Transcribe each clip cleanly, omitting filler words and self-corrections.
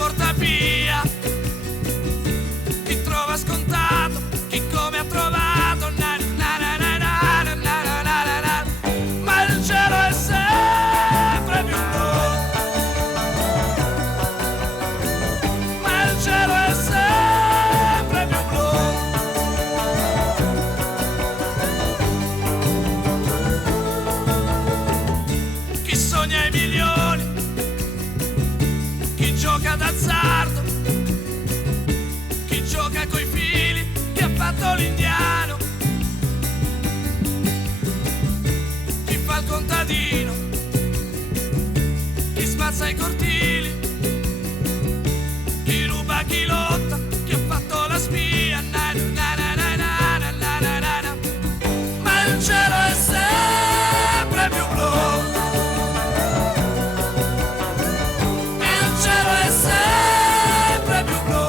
porta via chi trova scontato, chi come ha trovato, na, na, na, na, na, na, na, na, na, na. Ma il cielo è sempre più blu, ma il cielo è sempre più blu. Chi sogna i milioni, chi gioca d'azzardo, chi gioca coi fili, chi ha fatto l'indiano, chi fa il contadino, chi spazza i cortili, chi ruba, chi lotta, chi ha fatto la spia, na, na, na, na, na, na, na, na, na, na. Ma il cielo è sempre più blu, il cielo è sempre più blu.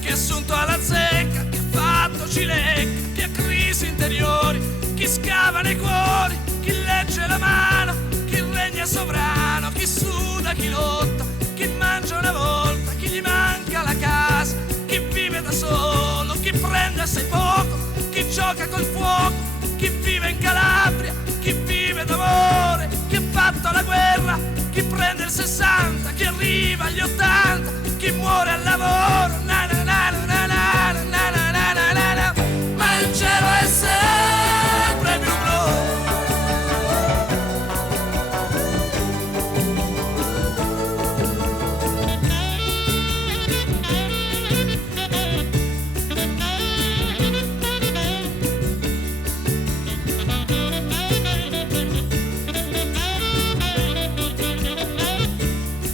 Chi è assunto alla zecca, chi ha fatto cilecca, chi ha crisi interiori, chi scava nei cuori, chi legge la mano, chi regna sovrano, chi suda, chi lotta, chi mangia una volta, chi gli manca la casa, chi vive da solo, chi prende assai poco, chi gioca col fuoco, chi vive in Calabria, chi vive d'amore, chi ha fatto la guerra, chi prende il 60, chi arriva agli 80, chi muore al lavoro, na na na na na na na na na na na na. Ma il cielo è sempre più blu,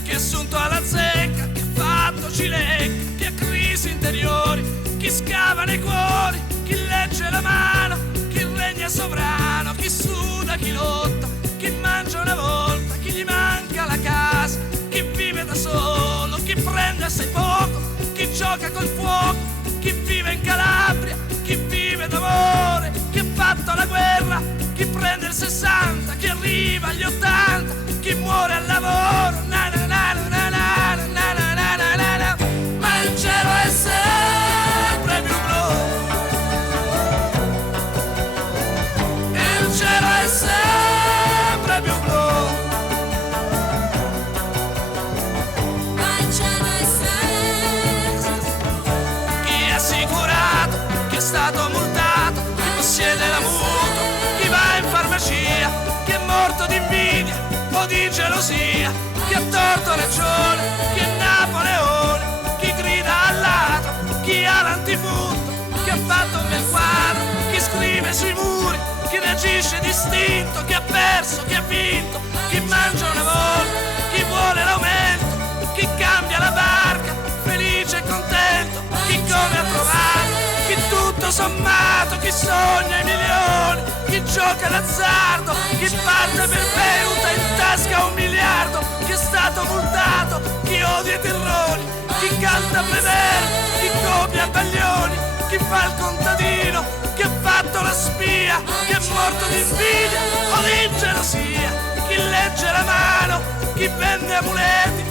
chi è assunto alla zecca, chi ha fatto cilecca, chi ha crisi interiori, chi scava nei cuori, chi legge la mano, chi regna sovrano, chi suda, chi lotta, chi mangia una volta, chi gli manca la casa, chi vive da solo, chi prende assai poco, chi gioca col fuoco, chi vive in Calabria, chi vive d'amore, chi ha fatto la guerra, chi prende il 60, chi arriva agli 80, chi muore al lavoro, na na na na na na na na na na na na. Ma il cielo è sempre più blu, il cielo è sempre più blu. Ma il cielo è sempre Chi è assicurato, chi è stato multato, chi possiede la mutua, chi va in farmacia, chi è morto di invidia o di gelosia, chi ha torto ragione, chi è Napoleone, chi grida al ladro, chi ha l'antifurto, chi ha fatto un bel quadro, chi scrive sui muri, chi reagisce distinto, chi ha perso, chi ha vinto, chi mangia una volta, chi vuole l'aumento, chi cambia la barca, felice e contento, chi come ha trovato, chi tutto sommato, chi sogna i milioni, chi gioca d'azzardo, chi parte per beuta in tasca 1 miliardo, chi è stato multato, chi odia i terroni, chi canta a vedere, chi copia Baglioni, chi fa il contadino, chi ha fatto la spia, chi è morto di invidia o di gelosia, chi legge la mano, chi vende amuleti,